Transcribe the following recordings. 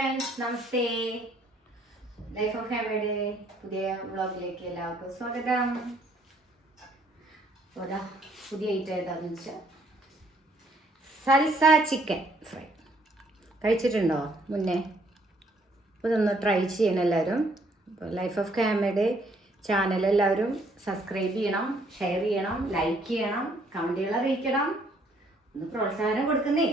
Friends namaste. Life of ഹാമിയുടെ പുതിയ വ്ളോഗിലേക്ക് എല്ലാവർക്കും സ്വാഗതം. പുതിയ ഐറ്റം ഏതാണെന്ന് വെച്ചാൽ സൽസ ചിക്കൻ ഫ്രൈ. കഴിച്ചിട്ടുണ്ടോ മുന്നേ? അപ്പോൾ ഇതൊന്ന് ട്രൈ ചെയ്യണം എല്ലാവരും. അപ്പോൾ ലൈഫ് ഓഫ് ഹാമിയുടെ ചാനൽ എല്ലാവരും സബ്സ്ക്രൈബ് ചെയ്യണം, ഷെയർ ചെയ്യണം, ലൈക്ക് ചെയ്യണം, കമൻറ്റുകൾ അറിയിക്കണം. ഒന്ന് പ്രോത്സാഹനം കൊടുക്കുന്നേ.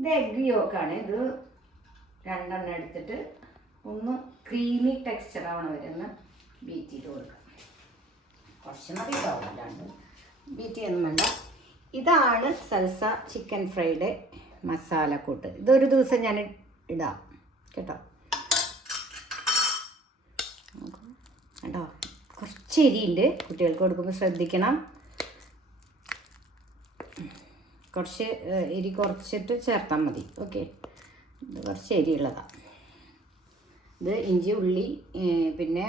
ഇത് എഗ് യോക്കാണ്. ഇത് 2 എണ്ണം എടുത്തിട്ട് ഒന്ന് ക്രീമി ടെക്സ്ചർ ആവണ വരെ ഒന്ന് ബീറ്റ് ചെയ്ത് കൊടുക്കാം. കുറച്ച് മതി ഇതാവും, അല്ലാണ്ട് ബീറ്റ് ചെയ്യൊന്നും വേണ്ട. ഇതാണ് സൽസ ചിക്കൻ ഫ്രൈയുടെ മസാലക്കൂട്ട്. ഇതൊരു ദിവസം ഞാൻ ഇടാം കേട്ടോ. കേട്ടോ, കുറച്ച് എരിയുണ്ട്. കുട്ടികൾക്ക് കൊടുക്കുമ്പോൾ ശ്രദ്ധിക്കണം. കുറച്ച് എരി കുറച്ചിട്ട് ചേർത്താൽ മതി. ഓക്കെ, ഇത് കുറച്ച് എരിയുള്ളതാണ്. ഇത് ഇഞ്ചി, ഉള്ളി, പിന്നെ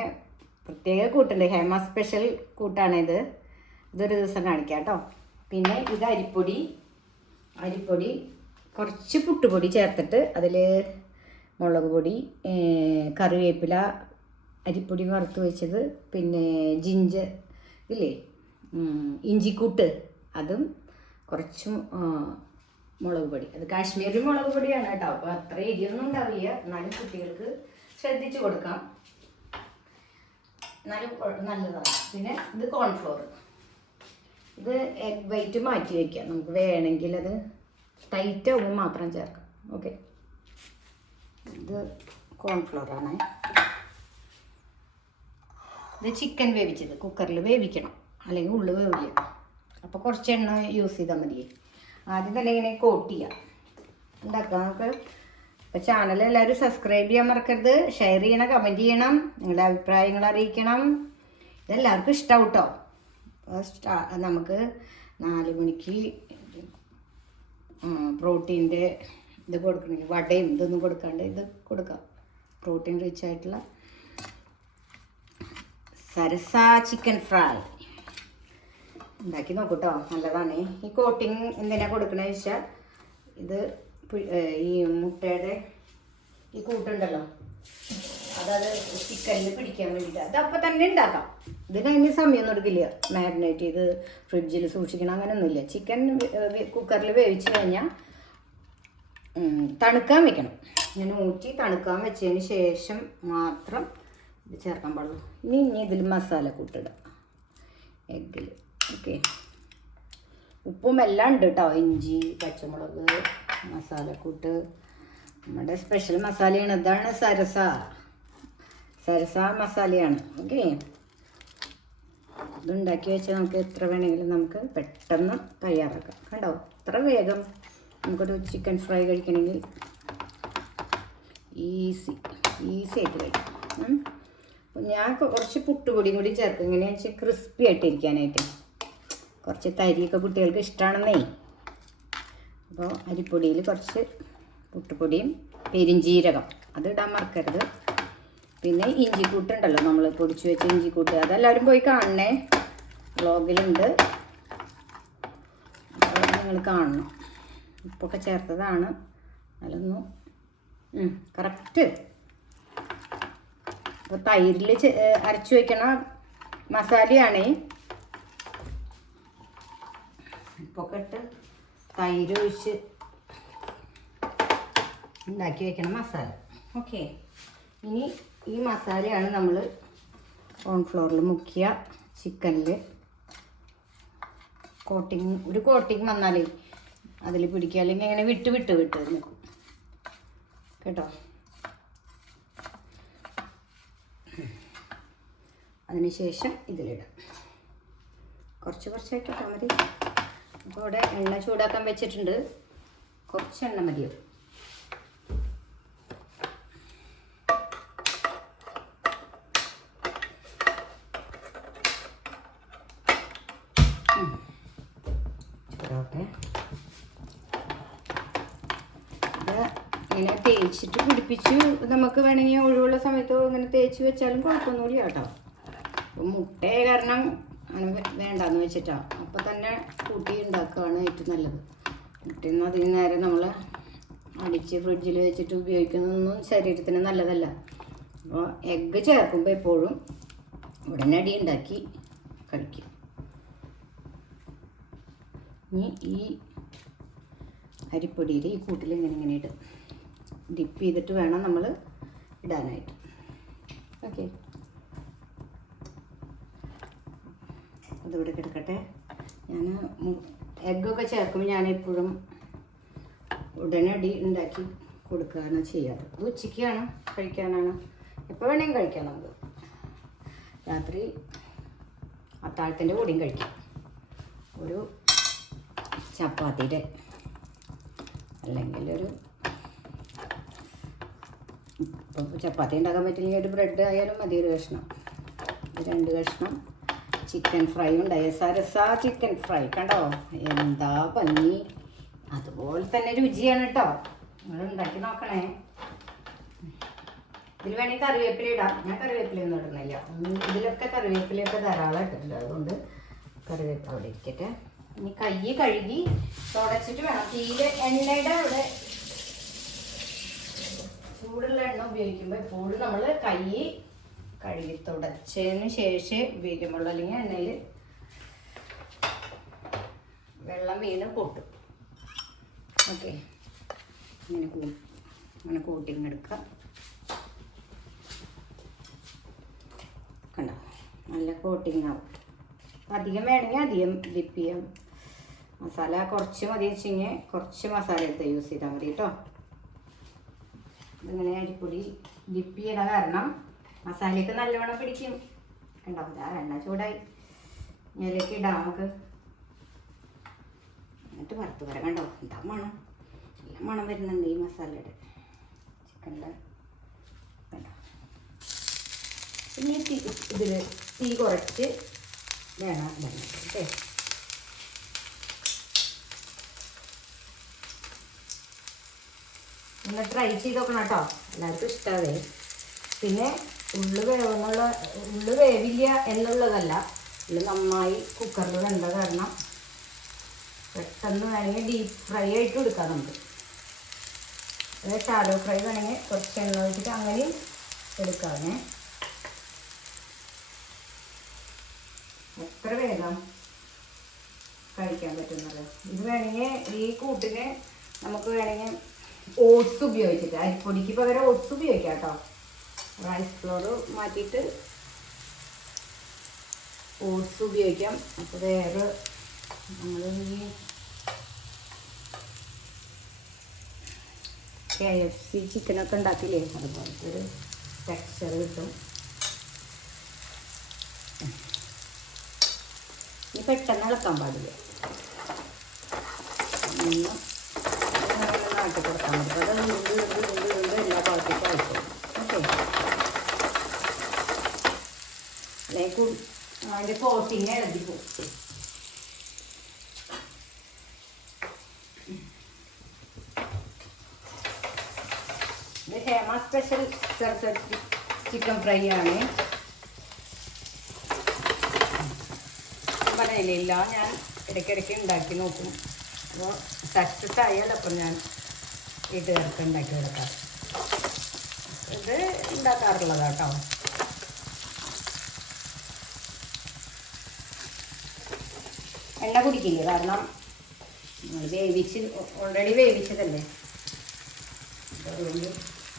പ്രത്യേക കൂട്ടുണ്ട്. ഹേമ സ്പെഷ്യൽ കൂട്ടാണിത്. ഇതൊരു ദിവസം കാണിക്കാം കേട്ടോ. പിന്നെ ഇത് അരിപ്പൊടി കുറച്ച് പുട്ടുപൊടി ചേർത്തിട്ട് അതിൽ മുളക് പൊടി, കറിവേപ്പില, അരിപ്പൊടി വറുത്ത് വെച്ചത്, പിന്നെ ജിഞ്ചർ ഇല്ലേ, ഇഞ്ചിക്കൂട്ട്, അതും കുറച്ചും മുളക് പൊടി. അത് കാശ്മീരി മുളക് പൊടിയാണ് കേട്ടോ. അപ്പോൾ അത്ര എരിയൊന്നും ഉണ്ടാവില്ല. എന്നാലും കുട്ടികൾക്ക് ശ്രദ്ധിച്ച് കൊടുക്കാം, എന്നാലും നല്ലതാണ്. പിന്നെ ഇത് കോൺഫ്ലോർ. ഇത് എഗ് വൈറ്റ് മാറ്റി വയ്ക്കാം. നമുക്ക് വേണമെങ്കിൽ അത് ടൈറ്റ് ആവുമ്പോൾ മാത്രം ചേർക്കാം. ഓക്കെ, ഇത് കോൺഫ്ലോറാണ്. ഇത് ചിക്കൻ വേവിച്ചത്. കുക്കറിൽ വേവിക്കണം, അല്ലെങ്കിൽ ഉള്ളു വേവില്ല. അപ്പോൾ കുറച്ച് എണ്ണ യൂസ് ചെയ്താൽ മതി. ആദ്യം തന്നെ ഇങ്ങനെ കോട്ട് ചെയ്യാം. ഉണ്ടാക്കാം നമുക്ക്. അപ്പോൾ ചാനൽ എല്ലാവരും സബ്സ്ക്രൈബ് ചെയ്യാൻ മറക്കരുത്. ഷെയർ ചെയ്യണം, കമൻറ്റ് ചെയ്യണം, നിങ്ങളുടെ അഭിപ്രായങ്ങൾ അറിയിക്കണം. ഇതെല്ലാവർക്കും ഇഷ്ടമാവും കേട്ടോ. നമുക്ക് 4 മണിക്ക് പ്രോട്ടീൻ്റെ ഇത് കൊടുക്കണമെങ്കിൽ വടയും ഇതൊന്നും കൊടുക്കാണ്ട് ഇത് കൊടുക്കാം. പ്രോട്ടീൻ റിച്ച് ആയിട്ടുള്ള സൽസ ചിക്കൻ ഫ്രൈ ഉണ്ടാക്കി നോക്കൂട്ടോ, നല്ലതാണ്. ഈ കോട്ടിങ് എന്തിനാണ് കൊടുക്കണമെന്ന് വെച്ചാൽ, ഇത് ഈ മുട്ടയുടെ ഈ കൂട്ടുണ്ടല്ലോ, അതത് ചിക്കനിൽ പിടിക്കാൻ വേണ്ടിയിട്ട്. അതപ്പോൾ തന്നെ ഉണ്ടാക്കാം. ഇതിനതിന് സമയമൊന്നും എടുക്കില്ല. മാരിനേറ്റ് ചെയ്ത് ഫ്രിഡ്ജിൽ സൂക്ഷിക്കണം, അങ്ങനെയൊന്നുമില്ല. ചിക്കൻ കുക്കറിൽ വേവിച്ച് കഴിഞ്ഞാൽ തണുക്കാൻ വെക്കണം. ഇങ്ങനെ ഊറ്റി തണുക്കാൻ വെച്ചതിന് ശേഷം മാത്രം ഇത് ചേർക്കാൻ പാടുള്ളൂ. ഇനി ഇതിൽ മസാല കൂട്ടിടാം എഗ്ഗിൽ. ഓക്കെ, ഉപ്പും എല്ലാം ഉണ്ട് കേട്ടോ. ഇഞ്ചി, പച്ചമുളക്, മസാലക്കൂട്ട്, നമ്മുടെ സ്പെഷ്യൽ മസാലയാണ്. ഇതാണ് സരസ മസാലയാണ്. ഓക്കെ, ഇതുണ്ടാക്കി വെച്ചാൽ നമുക്ക് എത്ര വേണമെങ്കിലും നമുക്ക് പെട്ടെന്ന് തയ്യാറാക്കാം. കണ്ടോ, എത്ര വേഗം നമുക്കൊരു ചിക്കൻ ഫ്രൈ കഴിക്കണമെങ്കിൽ ഈസി ആയിട്ട് കഴിക്കാം. ഞാൻ കുറച്ച് പുട്ടുപൊടിയും കൂടി ചേർക്കും. എങ്ങനെയാണെന്ന് വെച്ചാൽ ക്രിസ്പി ആയിട്ടിരിക്കാനായിട്ട്. കുറച്ച് തരിയൊക്കെ കുട്ടികൾക്ക് ഇഷ്ടമാണെന്നേ. അപ്പോൾ അരിപ്പൊടിയിൽ കുറച്ച് പുട്ടുപൊടിയും പെരിഞ്ജീരകം അത് ഇടാൻ മറക്കരുത്. പിന്നെ ഇഞ്ചിക്കൂട്ടുണ്ടല്ലോ, നമ്മൾ പൊടിച്ച് വെച്ച ഇഞ്ചിക്കൂട്ട്, അതെല്ലാവരും പോയി കാണണേ. വ്ളോഗിലുണ്ട്, അപ്പോൾ നിങ്ങൾ കാണണം. ഉപ്പൊക്കെ ചേർത്തതാണ്. അതിലൊന്നും കറക്റ്റ്. അപ്പോൾ തൈരിൽ അരച്ചു വയ്ക്കണ മസാലയാണ്. ഉപ്പൊക്കെ ഇട്ട് തൈര് ഒഴിച്ച് ഉണ്ടാക്കി വെക്കണ മസാല. ഓക്കെ, ഇനി ഈ മസാലയാണ് നമ്മൾ കോൺഫ്ലോറിൽ മുക്കിയ ചിക്കനിൽ ഒരു കോട്ടിങ് വന്നാലേ അതിൽ പിടിക്കുക. അല്ലെങ്കിൽ ഇങ്ങനെ വിട്ട് നിൽക്കും കേട്ടോ. അതിനുശേഷം ഇതിലിടാം. കുറച്ചായിട്ടിട്ടാൽ മതി. അപ്പോൾ ഇവിടെ എണ്ണ ചൂടാക്കാൻ വെച്ചിട്ടുണ്ട്. കുറച്ച് എണ്ണ മതിയോ. ചൂടാവട്ടെ. ഇത് ഇങ്ങനെ തേച്ചിട്ട് പിടിപ്പിച്ച് നമുക്ക് വേണമെങ്കിൽ ഒഴിവുള്ള സമയത്ത് ഇങ്ങനെ തേച്ച് വെച്ചാലും കുഴപ്പമൊന്നുമില്ല കേട്ടോ. അപ്പം മുട്ടയെ കാരണം അങ്ങനെ വേണ്ടാന്ന് വെച്ചിട്ടാണ്. അപ്പം തന്നെ കൂട്ടി ഉണ്ടാക്കുകയാണ് ഏറ്റവും നല്ലത്. മുട്ടയിൽ നിന്ന് അതിന് നേരെ നമ്മൾ അടിച്ച് ഫ്രിഡ്ജിൽ വെച്ചിട്ട് ഉപയോഗിക്കുന്നതൊന്നും ശരീരത്തിന് നല്ലതല്ല. അപ്പോൾ എഗ്ഗ് ചേർക്കുമ്പോൾ എപ്പോഴും ഉടനടി ഉണ്ടാക്കി കഴിക്കും. ഇനി ഈ അരിപ്പൊടിയിൽ ഈ കൂട്ടിൽ ഇങ്ങനെ ഇടും. ഡിപ്പ് ചെയ്തിട്ട് വേണം നമ്മൾ ഇടാനായിട്ട്. ഓക്കെ, അതിവിടെ കിടക്കട്ടെ. ഞാൻ എഗ്ഗൊക്കെ ചേർക്കുമ്പോൾ ഞാനെപ്പോഴും ഉടനടി ഉണ്ടാക്കി കൊടുക്കുകയാണ് ചെയ്യാറ്. അത് ഉച്ചയ്ക്കാണ് കഴിക്കാനാണ്, എപ്പോൾ വേണമെങ്കിലും കഴിക്കാം. നമുക്ക് രാത്രി അത്താഴത്തിൻ്റെ കൂടെയും കഴിക്കാം. ഒരു ചപ്പാത്തിയുടെ അല്ലെങ്കിൽ ഇപ്പം ചപ്പാത്തി ഉണ്ടാക്കാൻ പറ്റില്ലെങ്കിൽ ഒരു ബ്രെഡ് ആയാലും മതി. ഒരു കഷ്ണം, 2 കഷ്ണം ചിക്കൻ ഫ്രൈ ഉണ്ടായി. രസാ ചിക്കൻ ഫ്രൈ കണ്ടോ, എന്താ ഭംഗി. അതുപോലെ തന്നെ രുചിയാണ് കേട്ടോ. നിങ്ങൾ ഉണ്ടാക്കി നോക്കണേ. ഇതിൽ വേണമെങ്കിൽ കറിവേപ്പില ഇടാം. ഞാൻ കറിവേപ്പിലയൊന്നും ഇടുന്നില്ല. ഇതിലൊക്കെ കറിവേപ്പിലയൊക്കെ ധാരാളം ഇട്ടിട്ടുണ്ട്, അതുകൊണ്ട് കറിവേപ്പില അവിടെ ഇരിക്കട്ടെ. ഇനി കൈ കഴുകി തുടച്ചിട്ട് വേണം. തീരെ എണ്ണയുടെ അവിടെ ചൂടുള്ള എണ്ണ ഉപയോഗിക്കുമ്പോൾ എപ്പോഴും നമ്മൾ കൈ കഴുകി തുടച്ചതിന് ശേഷം ഉപയോഗിക്കുമ്പോൾ, അല്ലെങ്കിൽ എണ്ണയിൽ വെള്ളം വീണ് പൊട്ടും. ഓക്കെ, അങ്ങനെ കോട്ടിങ് എടുക്കുക. കണ്ടോ, നല്ല കോട്ടിങ് ആവും. അധികം വേണമെങ്കിൽ അധികം ഡിപ്പ് ചെയ്യാം. മസാല കുറച്ച് മതി വെച്ചെങ്കിൽ കുറച്ച് മസാല എടുത്ത് യൂസ് ചെയ്താൽ മതി കേട്ടോ. ഇതിങ്ങനെ അരിപ്പൊടി ഡിപ്പ് ചെയ്യണ കാരണം മസാലയ്ക്ക് നല്ലവണ്ണം പിടിക്കും. കണ്ടോ, എണ്ണ ചൂടായി. ഇതിലേക്ക് ഇടാം നമുക്ക്. എന്നിട്ട് വറുത്ത് വരാം. കണ്ടോ, എന്താ മണം, നല്ല മണം വരുന്നുണ്ട് ഈ മസാലയുടെ, ചിക്കനിലെ. കണ്ടോ, പിന്നെ ഇതിൽ തീ കുറച്ച് വേണം ഓക്കെ. നിങ്ങൾ ട്രൈ ചെയ്ത് നോക്കണം കേട്ടോ, എല്ലാവർക്കും ഇഷ്ടമാവേ. പിന്നെ ഉള്ളു വേവില്ല എന്നുള്ളതല്ല, ഉള്ളു നന്നായി കുക്കറിൽ വെന്ത കാരണം പെട്ടെന്ന് വേണമെങ്കിൽ ഡീപ്പ് ഫ്രൈ ആയിട്ട് എടുക്കാം നമുക്ക്. അതായത് ഷാലോ ഫ്രൈ വേണമെങ്കിൽ കുറച്ച് എണ്ണ ഒഴിച്ചിട്ട് അങ്ങനെയും എടുക്കാവേ. എത്ര വേഗം കഴിക്കാൻ പറ്റുന്നത്. ഇത് വേണമെങ്കിൽ ഈ കൂട്ടിന് നമുക്ക് വേണമെങ്കിൽ ഓട്സ് ഉപയോഗിച്ചിട്ട്, അരിപ്പൊടിക്ക് പകരം ഓട്സ് ഉപയോഗിക്കാം കേട്ടോ. റൈസ് ഫ്ലോർ മാറ്റിയിട്ട് ഓട്സ് ഉപയോഗിക്കാം. അപ്പോൾ വേറെ നമ്മൾ ഈ KFC ചിക്കനൊക്കെ ഉണ്ടാക്കില്ലേ, അതുപോലത്തെ ഒരു ടെക്സ്ചർ കിട്ടും. ഇനി പെട്ടെന്ന് ഇളക്കാൻ പാടില്ല, നാട്ടിൽ കൊടുക്കാൻ പറ്റും. അത് ഉണ്ട് എല്ലാ ഭാഗത്തേക്കും ആയിക്കോളും. ഓക്കെ, അല്ലെങ്കിൽ അതിൻ്റെ കോട്ടിങ് ഇളകിപ്പോകും. ഇത് ഹേമ സ്പെഷ്യൽ ചിക്കൻ ഫ്രൈ ആണ്. പറയില്ല, ഞാൻ ഇടയ്ക്കിടയ്ക്ക് ഉണ്ടാക്കി നോക്കും. അപ്പോൾ സക്സസ് ആയാലും അപ്പം ഞാൻ വീട്ടുകാർക്ക് ഉണ്ടാക്കി കൊടുക്കാം. ഇത് ഉണ്ടാക്കാറുള്ളതാണ് കേട്ടോ. എണ്ണ കുടിക്കില്ല, കാരണം ഓൾറെഡി വേവിച്ചതല്ലേ, അതുകൊണ്ട്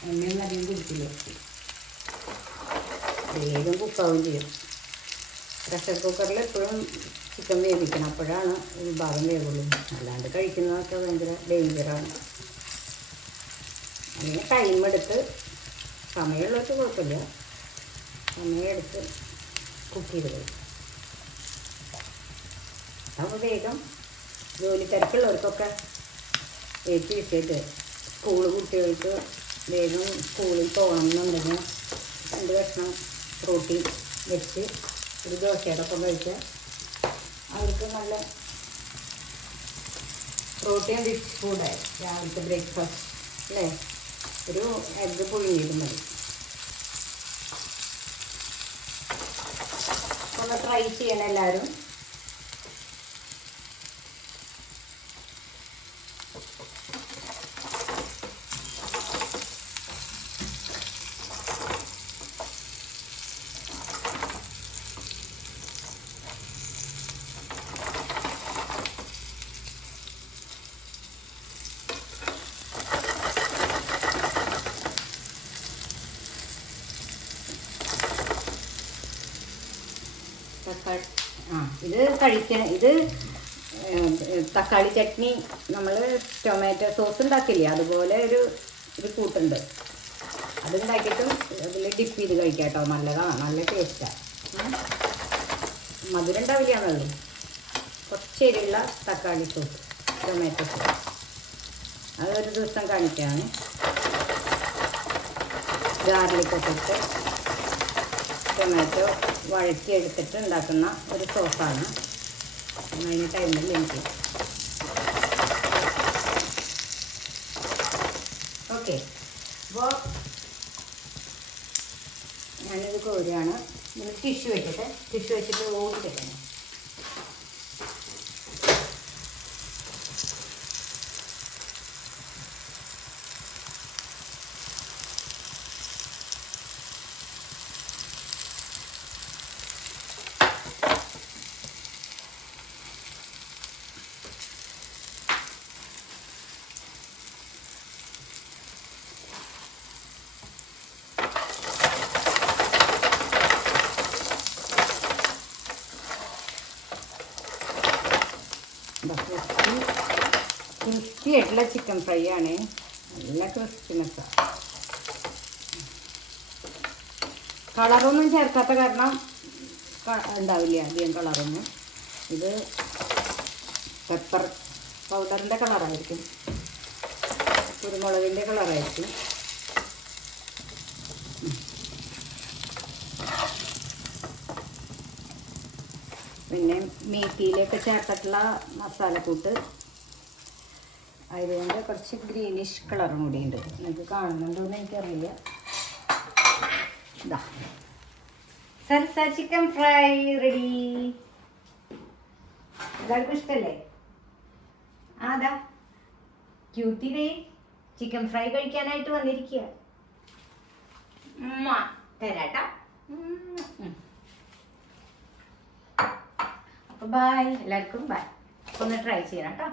എണ്ണയൊന്നും അധികം കുടിക്കില്ല. വേഗം കുക്കാവും ചെയ്യും. പ്രഷർ കുക്കറിൽ എപ്പോഴും ചിക്കൻ വേവിക്കണം, അപ്പോഴാണ് ഒരു ഭാഗം വേവുള്ളൂ. അല്ലാണ്ട് കഴിക്കുന്നതൊക്കെ ഭയങ്കര ഡേഞ്ചറാണ്. അങ്ങനെ ടൈമെടുത്ത്, സമയമുള്ളവർക്ക് കുഴപ്പമില്ല, സമയമെടുത്ത് കുക്ക് ചെയ്ത് കഴിക്കും. അപ്പോൾ വേഗം ജോലി തിരക്കുള്ളവർക്കൊക്കെ ഏറ്റി വിട്ടിട്ട് കുട്ടികൾക്ക് വേഗം സ്കൂളിൽ പോകണം എന്നുണ്ടെങ്കിൽ 2 കഷ്ണം പ്രോട്ടീൻ വെച്ച് ഒരു ദോശയുടെ ഒപ്പം കഴിച്ചാൽ അവർക്ക് നല്ല പ്രോട്ടീൻ റിച്ച് ഫുഡായി രാവിലത്തെ ബ്രേക്ക്ഫാസ്റ്റ് അല്ലേ. ഒരു എഗ്ഗ് പുഴുങ്ങിയിട്ട് മതി. ഒന്ന് ട്രൈ ചെയ്യണം എല്ലാവരും. ഇത് കഴിക്കണം. ഇത് തക്കാളി ചട്നി നമ്മൾ ടൊമാറ്റോ സോസ് ഉണ്ടാക്കില്ലേ, അതുപോലെ ഒരു കൂട്ടുണ്ട്. അതുണ്ടാക്കിയിട്ടും അതിൽ ഡിപ്പ് ചെയ്ത് കഴിക്കാം കേട്ടോ. നല്ലതാണ്, നല്ല ടേസ്റ്റാണ്. മധുരം ഉണ്ടാവില്ല എന്നുള്ളൂ. കുറച്ച് എരിവുള്ള തക്കാളി സോസ്, ടൊമാറ്റോ സോസ്, അതൊരു ദിവസം കാണിക്കാണ്. ഗാർലിക്കൊക്കെ ഇട്ട് ടൊമാറ്റോ വഴറ്റിയെടുത്തിട്ട് ഉണ്ടാക്കുന്ന ഒരു സോസാണ്. അതിന് ടൈമിൽ എനിക്ക് ഓക്കെ. അപ്പോൾ ഞാനിത് കോരുകയാണ്. ഇതിന് ടിഷ്യൂ വെച്ചിട്ട് ഓടിക്കണം. ക്രിസ്പി ആയിട്ടുള്ള ചിക്കൻ ഫ്രൈ ആണ്. നല്ല ക്രിസ്പിനെസ്സാണ്. കളറൊന്നും ചേർക്കാത്ത കാരണം ഉണ്ടാവില്ല അധികം കളറൊന്നും. ഇത് പെപ്പർ പൗഡറിൻ്റെ കളറായിരിക്കും, കുരുമുളകിൻ്റെ കളറായിരിക്കും. പിന്നെ മീറ്റിയിലേക്ക് ചേർത്തിട്ടുള്ള മസാലക്കൂട്ട് അതുകൊണ്ട് കുറച്ച് ഗ്രീനിഷ് കളറും കൂടിയുണ്ട്. നിങ്ങൾക്ക് കാണുന്നുണ്ടോയെന്ന് എനിക്കറിയില്ല. ഇതാ സൽസ ചിക്കൻ ഫ്രൈ റെഡി. എല്ലാവർക്കും ഇഷ്ടമല്ലേ? അതാ ക്യൂട്ടിനെ ചിക്കൻ ഫ്രൈ കഴിക്കാനായിട്ട് വന്നിരിക്കുക. തരാട്ടാ. അപ്പോൾ ബായ്, എല്ലാവർക്കും ബായ്. ഒന്ന് ട്രൈ ചെയ്യണം കേട്ടോ.